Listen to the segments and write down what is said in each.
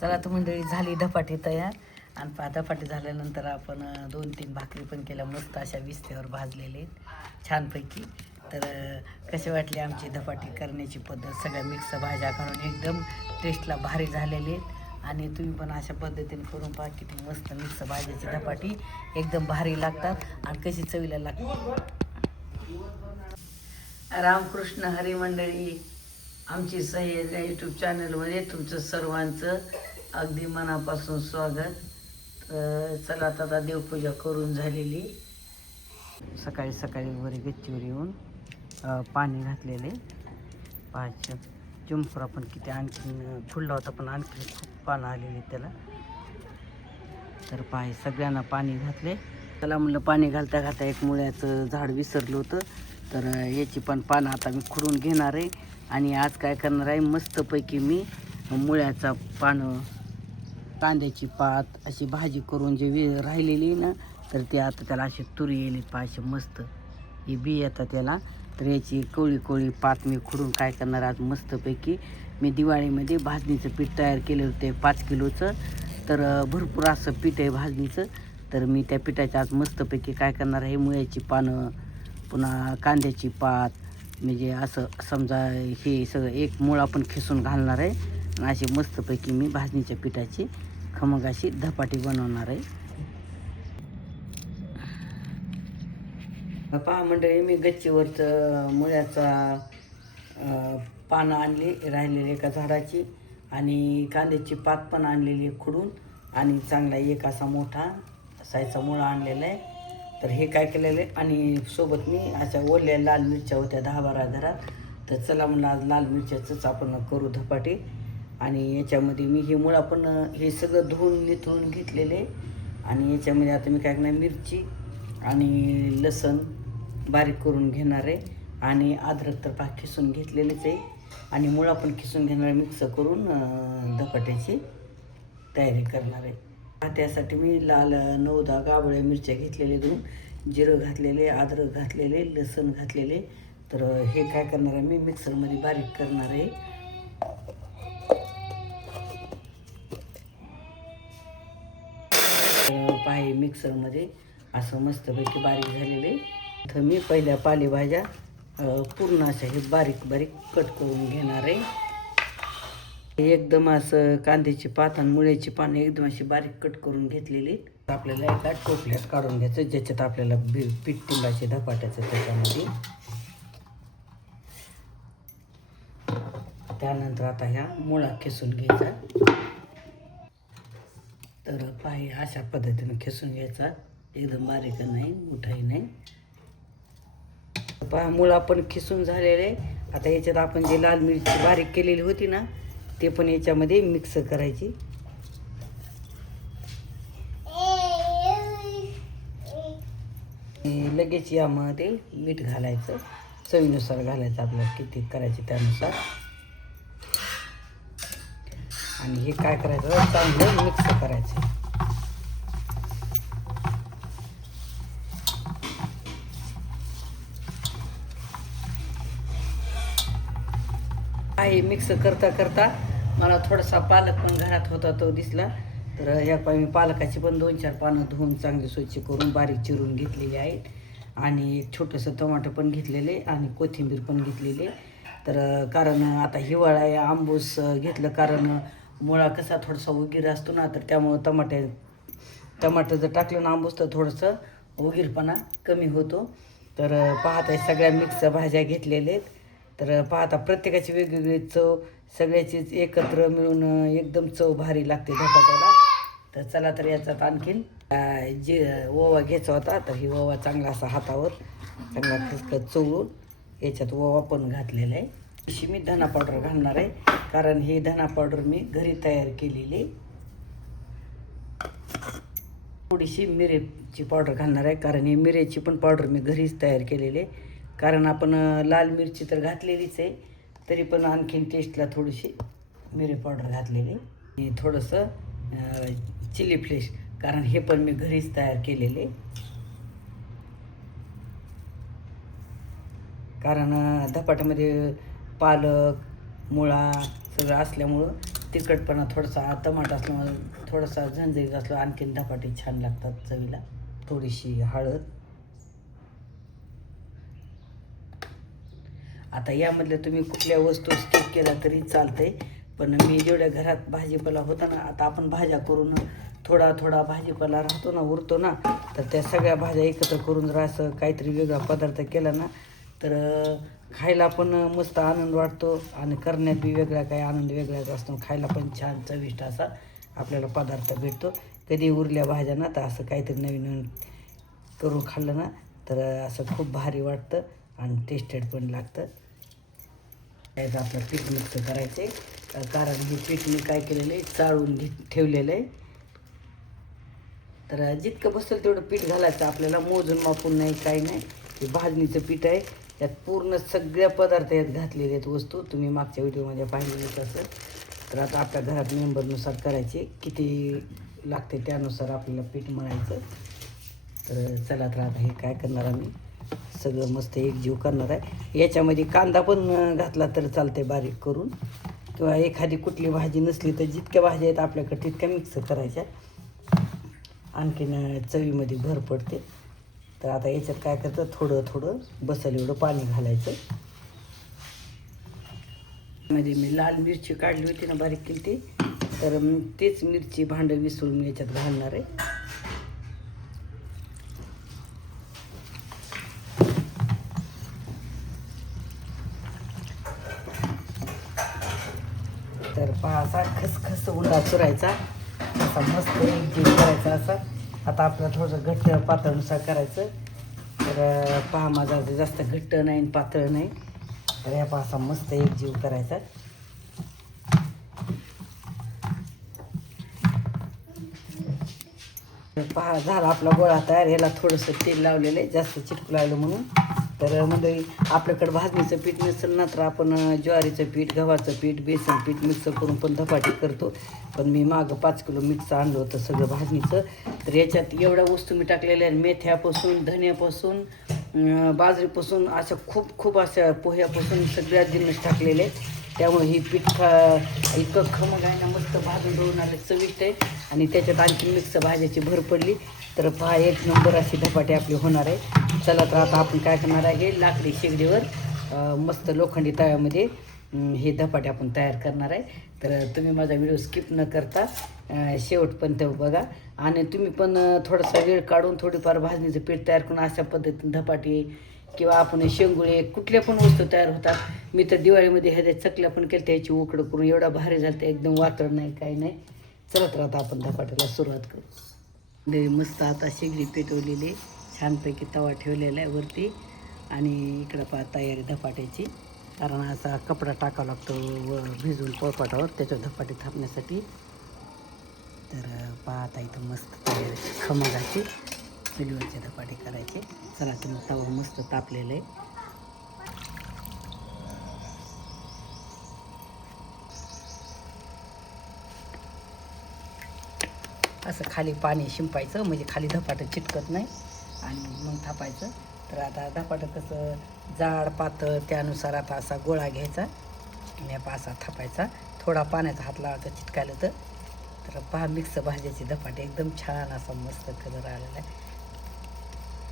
चला तर मंडळी झाली धपाटी तयार. आणि पा धपाटी झाल्यानंतर आपण दोन तीन भाकरी पण केल्या. मस्त अशा विस्त्यावर भाजलेले छानपैकी. तर कसे वाटले आमची धपाटी करण्याची पद्धत? सगळ्या मिक्स भाज्या घालून एकदम टेस्टला भारी झालेली आहेत. आणि तुम्ही पण अशा पद्धतीने करून पहा किती मस्त मिक्स भाज्याची धपाटी. एकदम भारी लागतात. आणि कशी चवीला लागतात रामकृष्ण हरी मंडळी आमची सह्य यूट्यूब चॅनलमध्ये तुमचं सर्वांचं अगदी मनापासून स्वागत. तर चला आता आता देवपूजा करून झालेली. सकाळी सकाळी वगैरे गच्चीवर येऊन पाणी घातलेले. पाहायचं. चिंफरा पण किती आणखीन फुलला होता पण आणखीन खूप पानं आलेली त्याला. तर पाय सगळ्यांना पाणी घातले. त्याला म्हणलं पाणी घालता घालता एक मुळ्याचं झाड विसरलं होतं. तर याची पण पानं आता मी खुडून घेणार आहे. आणि आज काय करणार आहे? मस्तपैकी मी मुळ्याचा पानं कांद्याची पात अशी भाजी करून जे वे राहिलेली ना तर ते आता त्याला अशी तुरी येईल पाहिजे मस्त. ही बी येतात त्याला. तर याची कोळी कोळी पात मी खुडून काय करणार आज मस्तपैकी. मी दिवाळीमध्ये भाजणीचं पीठ तयार केलं होते पाच किलोचं. तर भरपूर असं पीठ आहे भाजणीचं. तर मी त्या पिठाच्या आज मस्तपैकी काय करणार आहे मुळ्याची पानं पुन्हा कांद्याची पात म्हणजे असं समजा हे सगळं एक मूळ आपण खिसून घालणार आहे. अशी मस्तपैकी मी भाजणीच्या पिठाची खमंग अशी धपाटी बनवणार आहे. पहा मंडळी मी गच्चीवरचं मुळ्याचा पानं आणली राहिलेली एका झाडाची आणि कांद्याची पात पण आणलेली आहे खुडून आणि चांगला एक असा मोठा साईजचा मुळा आणलेला आहे. तर हे काय केलेलं आहे आणि सोबत मी अशा ओल्या लाल मिरच्या होत्या दहा बारा घरात तर चला म्हणलं आज लाल मिरच्याचंच आपण करू धपाटी. आणि याच्यामध्ये मी हे मुळा पण हे सगळं धुवून निथळून घेतलेले. आणि याच्यामध्ये आता मी काय करणार मिरची आणि लसण बारीक करून घेणार आहे. आणि अद्रक तर पाक खिसून घेतलेलेच आहे. आणि मुळा पण खिसून घेणार आहे मिक्स करून धपाट्याची तयारी करणार आहे. त्यासाठी मी लाल नऊ दहा गाबळ्या मिरच्या घेतलेले दोन. जिरं घातलेले अद्रक घातलेले लसण घातलेले. तर हे काय करणार आहे मी मिक्सरमध्ये बारीक करणार आहे. पाहे मिक्सरमध्ये. असं मस्तपैकी बारीक झालेले तर मी पहिल्या पालेभाज्या पूर्ण अशा हे बारीक बारीक कट करून घेणार आहे. एकदम असं कांद्याची पात आणि मुळ्याची पानं एकदम अशी बारीक कट करून घेतलेली आपल्याला एका टोपल्यात काढून घ्यायचं ज्याच्यात आपल्याला बी पीठ टिंबाचे धपाट्याचं त्याच्यामध्ये. त्यानंतर आता ह्या मुळा खेसून घ्यायचा. तर पाय अशा पद्धतीनं खेचून घ्यायचा. एकदम बारीक नाही मोठाही नाही. पहा मुळं आपण खिसून झालेले. आता याच्यात आपण जे लाल मिरची बारीक केलेली होती ना ते पण याच्यामध्ये मिक्स करायची. लगेच यामध्ये मीठ घालायचं. चवीनुसार घालायचं आपल्याला किती करायचे त्यानुसार. आणि हे काय करायचं? चांगलं मिक्स करायचं. आहे मिक्स करता करता मला थोडासा पालक पण घरात होता तो दिसला. तर ह्या पा- मी पालकाची पण दोन चार पानं धुवून चांगली स्वच्छ करून बारीक चिरून घेतलेली आहेत. आणि एक छोटंसं टमाटर पण घेतलेले आणि कोथिंबीर पण घेतलेली. तर कारण आता हिवाळा आहे आंबूस घेतलं कारण मुळा कसा थोडासा उगीर असतो ना तर त्यामुळं टमाटे टमाटर जर टाकलं ना आंबूस तर थोडंसं उगीरपणा कमी होतो. तर पाहता सगळ्या मिक्स भाज्या घेतलेल्या आहेत. तर पाहता प्रत्येकाची वेगवेगळी चव सगळ्याचीच एकत्र मिळून एकदम चव भारी लागते धपाट्याला. तर चला तर याच्यात आणखीन जे ओवा घ्यायचा होता तर ही ओवा चांगला असा हातावर चांगला खसखस चोळून याच्यात ओवा पण घातलेला आहे. अशी मी धना पावडर घालणार आहे. कारण ही धना पावडर मी घरी तयार केलेली थोडीशी मिरेची पावडर घालणार आहे. कारण ही मिरेची पण पावडर मी घरीच तयार केलेली आहे. कारण आपण लाल मिरची तर घातलेलीच आहे. तरी पण आणखीन टेस्टला थोडीशी मिरे पावडर घातलेली आणि थोडंसं चिली फ्लेश कारण हे पण मी घरीच तयार केलेले कारण धपाट्यामध्ये पालक मुळा सगळं असल्यामुळं तिखटपणा थोडासा टमाट असल्यामुळं थोडासा झणझणीत असलं आणखीन धपाटे छान लागतात चवीला. थोडीशी हळद. आता यामधल्या तुम्ही कुठल्या वस्तू स्किप केल्या तरी चालतंय पण मी जेवढ्या घरात भाजीपाला होता ना आता आपण भाज्या करून थोडा थोडा भाजीपाला राहतो ना उरतो ना तर त्या सगळ्या भाज्या एकत्र करून जर असं काहीतरी वेगळा पदार्थ केला ना तर खायला पण मस्त आनंद वाटतो आणि करण्यात बी वेगळा काही आनंद वेगळाच असतो. खायला पण छान चविष्ट असा आपल्याला पदार्थ भेटतो. कधी उरल्या भाज्या ना तर असं काहीतरी नवीन नवीन करून खाल्लं ना तर असं खूप भारी वाटतं आणि टेस्टेड पण लागतं. त्याचं आपलं पीठ मिक्स करायचे. कारण हे पीठ मी काय केलेलं आहे चाळून घे ठेवलेलं आहे. तर जितकं बसेल तेवढं पीठ घालायचं. आपल्याला मोजून मापून नाही काही नाही. हे भाजणीचं पीठ आहे. त्यात पूर्ण सगळ्या पदार्थ यात घातलेले आहेत वस्तू. तुम्ही मागच्या व्हिडिओमध्ये पाहिलेलीच असेल तर आता आपल्या घरात मेंबरनुसार करायचे. किती लागते त्यानुसार आपल्याला पीठ मळायचं. तर चला तर आता हे काय करणार आम्ही? सगळं मस्त एकजीव करणार आहे. याच्यामध्ये कांदा पण घातला तर चालते बारीक करून. किंवा एखादी कुठली भाजी नसली तर जितक्या भाज्या आहेत आपल्याकडे तितक्या मिक्स करायच्या. आणखीन चवीमध्ये भर पडते. तर आता याच्यात काय करतं थोडं थोडं बसल एवढं पाणी घालायचं. म्हणजे मी लाल मिरची काढली होती ना बारीक केली ती तर तेच मिरची भांडं विसळून मी याच्यात घालणार आहे. तर पहा असा खसखस उंडा चुरायचा असा मस्त एक जीव करायचा असा. आता आपलं थोडंसं घट्ट पातळनुसार करायचं. तर पहा माझा जास्त घट्ट नाही आणि पातळ नाही. तर ह्या पासा मस्त एक जीव करायचा. पहा झाला आपला गोळा तयार. ह्याला थोडंसं तेल लावलेलं आहे जास्त चिटकू लागलं म्हणून. तर म्हणजे आपल्याकडं भाजणीचं पीठ नसेल ना तर आपण ज्वारीचं पीठ गव्हाचं पीठ बेसन पीठ मिक्स करून पण धपाटी करतो. पण मी मागं पाच किलो मिक्स आणलं होतं सगळं भाजणीचं. तर याच्यात एवढ्या वस्तू मी टाकलेल्या आहेत. मेथ्यापासून धन्यापासून बाजरीपासून अशा खूप खूप अशा पोह्यापासून सगळ्या जिन्नस टाकलेले आहेत. त्यामुळे ही पीठ खा इतकं खमग आहे ना मस्त भाजून धुवून आलं चविष्ट आहे. आणि त्याच्यात आणखी मिक्स भाज्याची भर पडली. तर पहा एक नंबर अशी धपाटे आपली होणार आहे. चला तर आता आपण काय करणार आहे लाकडी शेगडीवर मस्त लोखंडी तव्यामध्ये हे धपाटे आपण तयार करणार आहे. तर तुम्ही माझा व्हिडिओ स्किप न करता शेवटपर्यंत बघा. आणि तुम्ही पण थोडासा वेळ काढून थोडीफार भाजणीचं पीठ तयार करून अशा पद्धतीने धपाटे किंवा आपण शेंगुळे कुठल्या पण वस्तू तयार होतात मी तर दिवाळीमध्ये ह्याच्या चकल्या पण केल्या त्याची उकडं करून एवढा भारी झालं ते एकदम वातळ नाही काही नाही. चला तर आता आपण धपाट्याला सुरुवात करू. मस्त आता शेगडी पेटवलेली छानपैकी तवा ठेवलेला आहे वरती. आणि इकडं पा तयारी धपाट्याची. कारण असा कपडा टाकावा लागतो व भिजून पोळपाटावर त्याच्यावर धपाटे थापण्यासाठी. तर पाहता इथं मस्त तयारी खमगाची चुलीवरचे धपाटे करायचे. चला तुम्ही तवा मस्त तापलेलं आहे. असं खाली पाणी शिंपायचं म्हणजे खाली धपाटं चिटकत नाही. आणि मग थापायचं. तर आता धपाटं कसं? जाड पातळ त्यानुसार आता असा गोळा घ्यायचा आणि आपण असा थापायचा. थोडा पाण्याचा हात लावायचा चिटकायला तर. तर पहा मिक्स भाज्याची धपाटे. एकदम छान असा मस्त कलर आलेला आहे.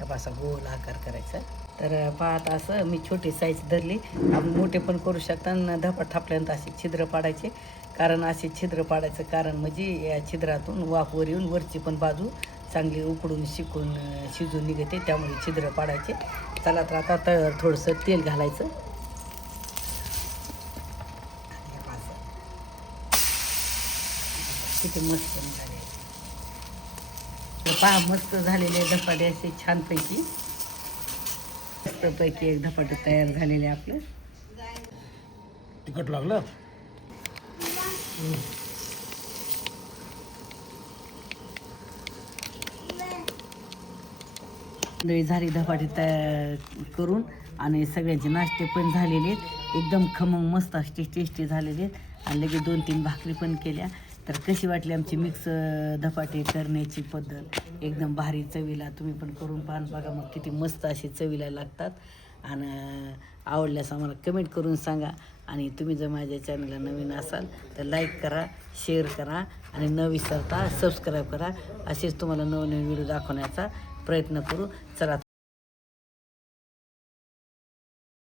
अब असा गोल आकार करायचा. तर पाहत असं मी छोटी साईज धरली. आपण मोठे पण करू शकता आणि धपाट थापल्यानंतर असे छिद्र पाडायचे. कारण असे छिद्र पाडायचं कारण म्हणजे या छिद्रातून वाफ वर येऊन वरची पण बाजू चांगली उकडून शिकून शिजून निघते त्यामुळे छिद्र पाडायचे. चला तर आता तव्यावर थोडंसं तेल घालायचं. किती मस्त निघाले पहा मस्त झालेले धपाटे असे छानपैकी. मस्तपैकी एक धपाटे तयार झालेले आपलं. तिखट लागलं? दही झाली धपाटी तयार करून आणि सगळ्यांचे नाश्ते पण झालेले आहेत. एकदम खमंग मस्त असे टेस्टी झालेले आहेत. आणि लगेच दोन तीन भाकरी पण केल्या. तर कशी वाटली आमची मिक्स धपाटे करण्याची पद्धत? एकदम भारी चवीला तुम्ही पण करून पाहून बघा मग किती मस्त अशी चवीला लागतात. आणि आवडल्यास आम्हाला कमेंट करून सांगा. आणि तुम्ही जर माझ्या चॅनलला नवीन असाल तर लाईक करा शेअर करा. आणि न विसरता सबस्क्राईब करा. असेच तुम्हाला नवनवीन व्हिडिओ दाखवण्याचा प्रयत्न करू. चला